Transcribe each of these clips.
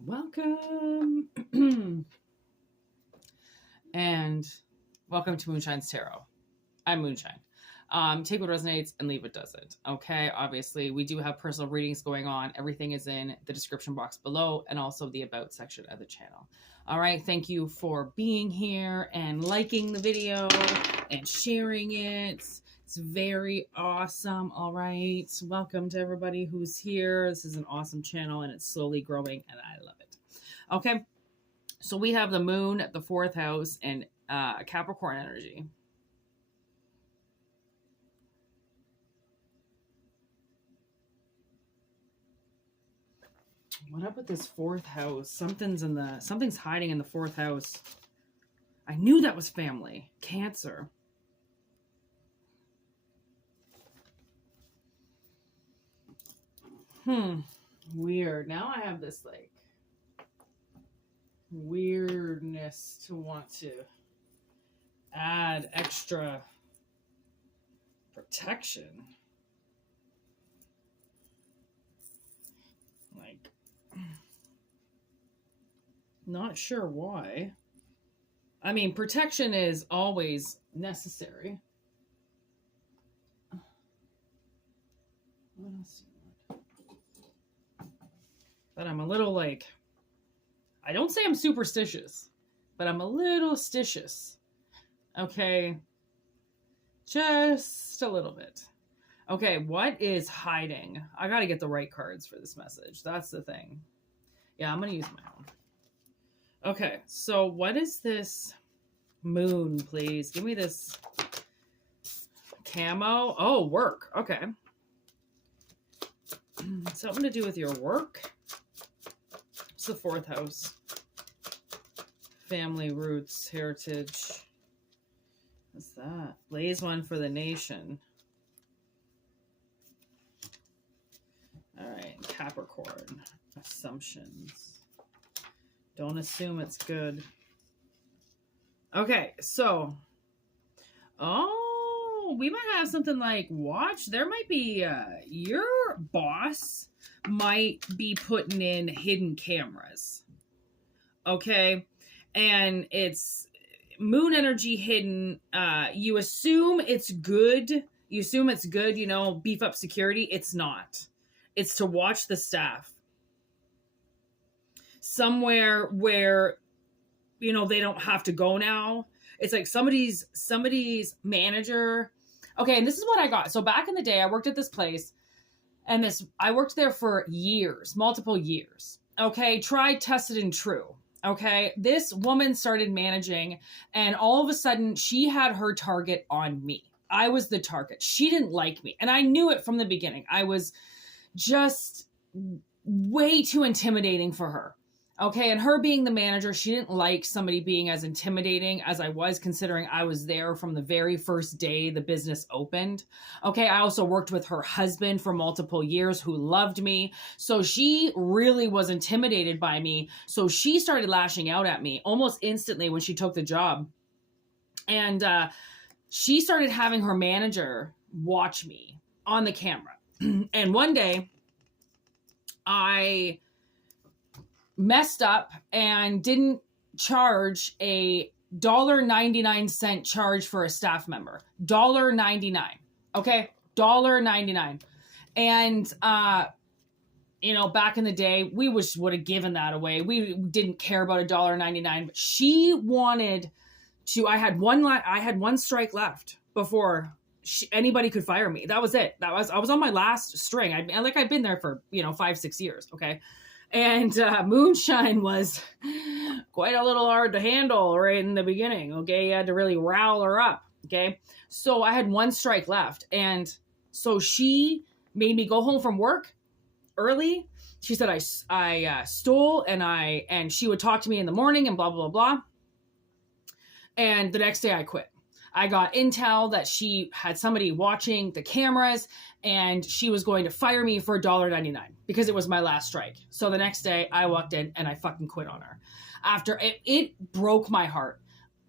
Welcome. And welcome to Moonshine's Tarot. I'm Moonshine. Take what resonates and leave what doesn't. Okay, obviously, we do have personal readings going on. Everything is in the description box below and also the About section of the channel. All right, thank you for being here and liking the video and sharing it. It's very awesome. All right, welcome to everybody who's here. This is an awesome channel and it's slowly growing and I love it. Okay, so we have the moon at the 4th house and Capricorn energy. What up with this 4th house? Something's hiding in the 4th house. I knew that was family. Cancer. Weird. Now I have this like weirdness to want to add extra protection. Like, not sure why. I mean, protection is always necessary. What else? But I'm a little like, I don't say I'm superstitious, but I'm a little stitious. Okay. Just a little bit. Okay, what is hiding? I got to get the right cards for this message. That's the thing. Yeah, I'm going to use my own. Okay, so what is this moon, please? Give me this camo. Oh, work. Okay. Something to do with your work. It's the 4th house. Family, roots, heritage. What's that? Blaze one for the nation. All right, Capricorn. Assumptions. Don't assume it's good. Okay, so. Oh, we might have something like, watch. There might be, your boss might be putting in hidden cameras. Okay? And it's moon energy hidden. You assume it's good. You assume it's good, you know, beef up security. It's not. It's to watch the staff. Somewhere where, you know, they don't have to go now. It's like somebody's manager. Okay, and this is what I got. So back in the day, I worked at this place. And I worked there for years, multiple years. Okay, tried, tested, and true. Okay, this woman started managing, and all of a sudden, she had her target on me. I was the target. She didn't like me, and I knew it from the beginning. I was just way too intimidating for her. Okay, and her being the manager, she didn't like somebody being as intimidating as I was, considering I was there from the very first day the business opened. Okay, I also worked with her husband for multiple years who loved me. So she really was intimidated by me. So she started lashing out at me almost instantly when she took the job. And she started having her manager watch me on the camera. And one day, I messed up and didn't charge a $1.99 charge for a staff member. $1.99. Okay? $1.99. And, you know, back in the day, we would have given that away. We didn't care about $1.99, but she wanted to, I had one strike left before anybody could fire me. That was it. I was on my last string. I'd been there for, you know, 5-6 years. Okay. And Moonshine was quite a little hard to handle right in the beginning, okay? You had to really rile her up, okay? So I had one strike left. And so she made me go home from work early. She said I stole and she would talk to me in the morning and blah, blah, blah. And the next day I quit. I got intel that she had somebody watching the cameras and she was going to fire me for $1.99 because it was my last strike. So the next day I walked in and I fucking quit on her. After it broke my heart.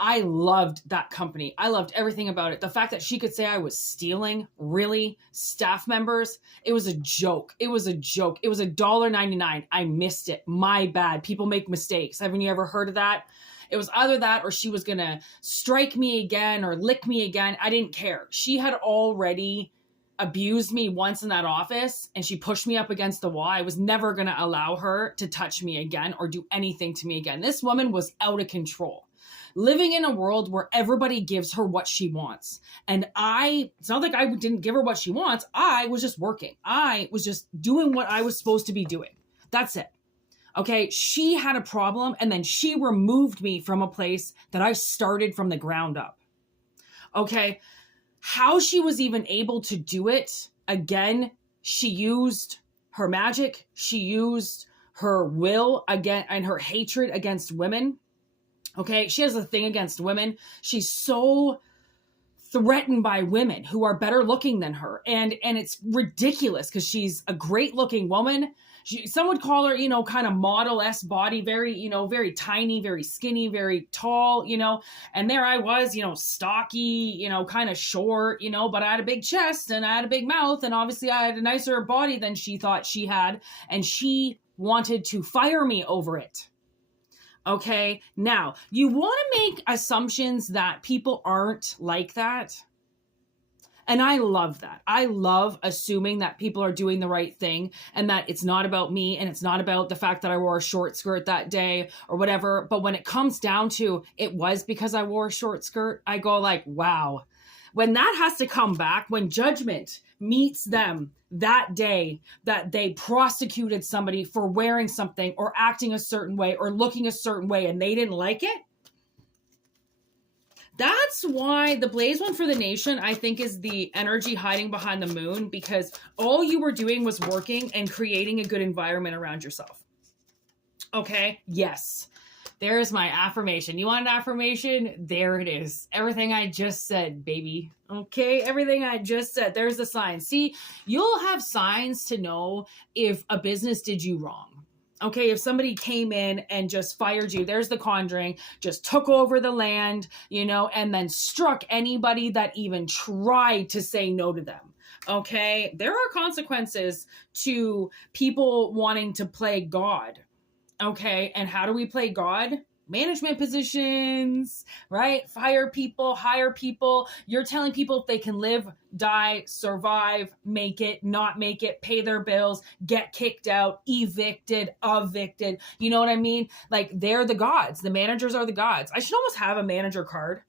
I loved that company. I loved everything about it. The fact that she could say I was stealing, really, staff members, it was a joke. It was a joke. It was $1.99. I missed it. My bad. People make mistakes. Haven't you ever heard of that? It was either that or she was going to strike me again or lick me again. I didn't care. She had already abused me once in that office and she pushed me up against the wall. I was never going to allow her to touch me again or do anything to me again. This woman was out of control, living in a world where everybody gives her what she wants. And it's not like I didn't give her what she wants. I was just working. I was just doing what I was supposed to be doing. That's it. Okay. She had a problem and then she removed me from a place that I started from the ground up. Okay. How she was even able to do it, again, she used her magic. She used her will again and her hatred against women. Okay, she has a thing against women. She's so threatened by women who are better looking than her. And it's ridiculous because she's a great looking woman. Some would call her, kind of model-esque body, very, very tiny, very skinny, very tall, and there I was, stocky, kind of short, but I had a big chest and I had a big mouth and obviously I had a nicer body than she thought she had. And she wanted to fire me over it. Okay. Now you want to make assumptions that people aren't like that. And I love that. I love assuming that people are doing the right thing and that it's not about me and it's not about the fact that I wore a short skirt that day or whatever. But when it comes down to it was because I wore a short skirt, I go like, wow. When that has to come back, when judgment meets them that day that they prosecuted somebody for wearing something or acting a certain way or looking a certain way and they didn't like it, that's why the Blaze One for the Nation, I think, is the energy hiding behind the moon, because all you were doing was working and creating a good environment around yourself. Okay? Yes. There's my affirmation. You want an affirmation? There it is. Everything I just said, baby. Okay? Everything I just said. There's the sign. See, you'll have signs to know if a business did you wrong. Okay, if somebody came in and just fired you, there's the Conjuring, just took over the land, and then struck anybody that even tried to say no to them. Okay, there are consequences to people wanting to play God. Okay, and how do we play God? Management positions, right? Fire people, hire people. You're telling people if they can live, die, survive, make it, not make it, pay their bills, get kicked out, evicted. You know what I mean? Like, they're the gods. The managers are the gods. I should almost have a manager card.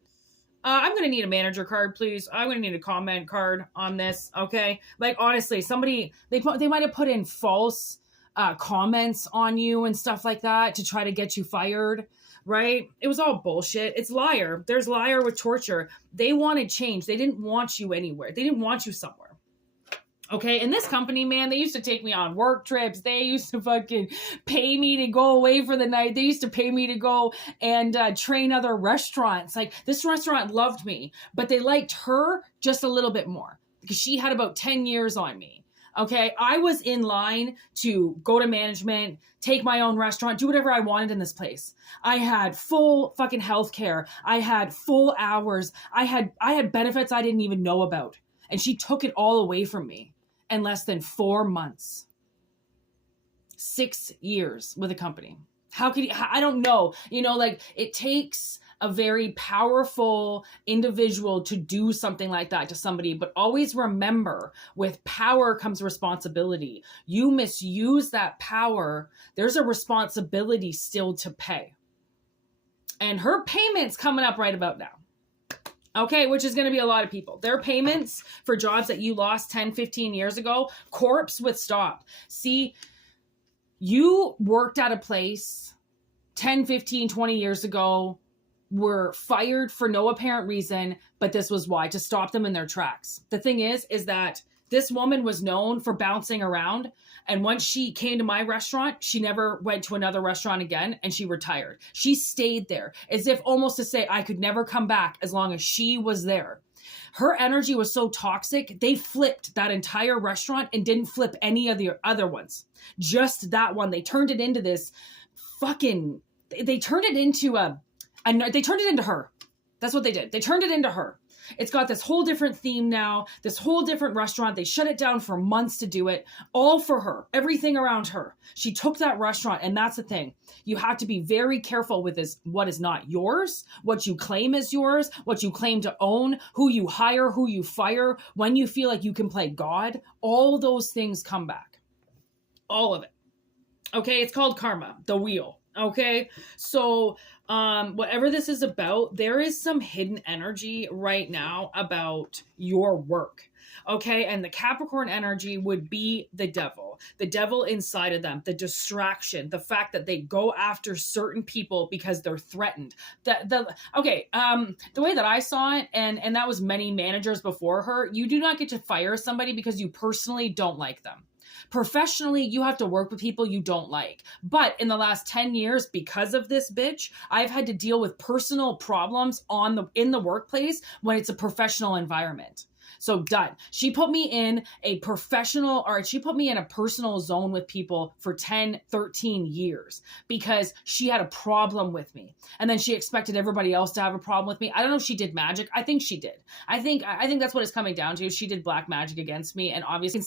I'm going to need a manager card, please. I'm going to need a comment card on this. Okay. Like, honestly, somebody, they might have put in false comments on you and stuff like that to try to get you fired. Right? It was all bullshit. It's liar. There's liar with torture. They wanted change. They didn't want you anywhere. They didn't want you somewhere. Okay. And this company, man, they used to take me on work trips. They used to fucking pay me to go away for the night. They used to pay me to go and train other restaurants. Like, this restaurant loved me, but they liked her just a little bit more because she had about 10 years on me. Okay, I was in line to go to management, take my own restaurant, do whatever I wanted in this place. I had full fucking healthcare. I had full hours. I had benefits I didn't even know about. And she took it all away from me in less than 4 months. 6 years with a company. How could you, I don't know. It takes a very powerful individual to do something like that to somebody. But always remember, with power comes responsibility. You misuse that power, there's a responsibility still to pay. And her payment's coming up right about now. Okay, which is going to be a lot of people. Their payments for jobs that you lost 10, 15 years ago, corpse with stop. See, you worked at a place 10, 15, 20 years ago, were fired for no apparent reason, but this was why, to stop them in their tracks. The thing is that this woman was known for bouncing around. And once she came to my restaurant, she never went to another restaurant again, and she retired. She stayed there as if almost to say I could never come back as long as she was there. Her energy was so toxic, they flipped that entire restaurant and didn't flip any of the other ones. Just that one. They turned it into this fucking, they turned it into her. That's what they did. They turned it into her. It's got this whole different theme now, this whole different restaurant. They shut it down for months to do it, all for her, everything around her. She took that restaurant, and that's the thing. You have to be very careful with this, what is not yours, what you claim is yours, what you claim to own, who you hire, who you fire, when you feel like you can play God. All those things come back. All of it. Okay, it's called karma, the wheel. Okay, so whatever this is about, there is some hidden energy right now about your work. Okay, and the Capricorn energy would be the devil inside of them, the distraction, the fact that they go after certain people because they're threatened. The way that I saw it, and that was many managers before her, you do not get to fire somebody because you personally don't like them. Professionally, you have to work with people you don't like. But in the last 10 years, because of this bitch, I've had to deal with personal problems in the workplace when it's a professional environment. So done. She put me in a personal zone with people for 10, 13 years because she had a problem with me. And then she expected everybody else to have a problem with me. I don't know if she did magic. I think she did. I think that's what it's coming down to. She did black magic against me. And obviously,